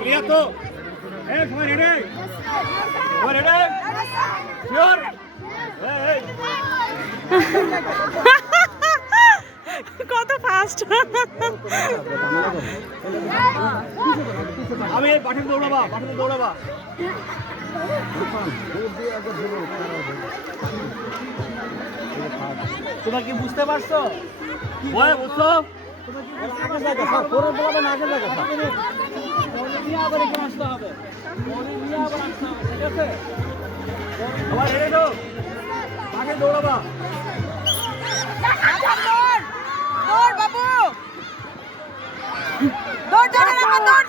Clear তো? সবাই ready? সবাই রেডি? শিওর? কত ফাস্ট! আমি এই পাঠিয়ে দৌড়াবা, পাঠিয়ে দৌড়াবা। তোমরা কি বুঝতে পারছো? বুঝছো? আগে জায়গা স্যার, পরে বলবেন আগে জায়গা স্যার। পরে নিয়ে আবার এখানে আসতে হবে। পরে নিয়ে আবার আসতে হবে, ঠিক আছে? সবাই রেডি তো? আগে দৌড়াবা। দৌড় বাবু, দৌড়, দৌড়, দৌড়,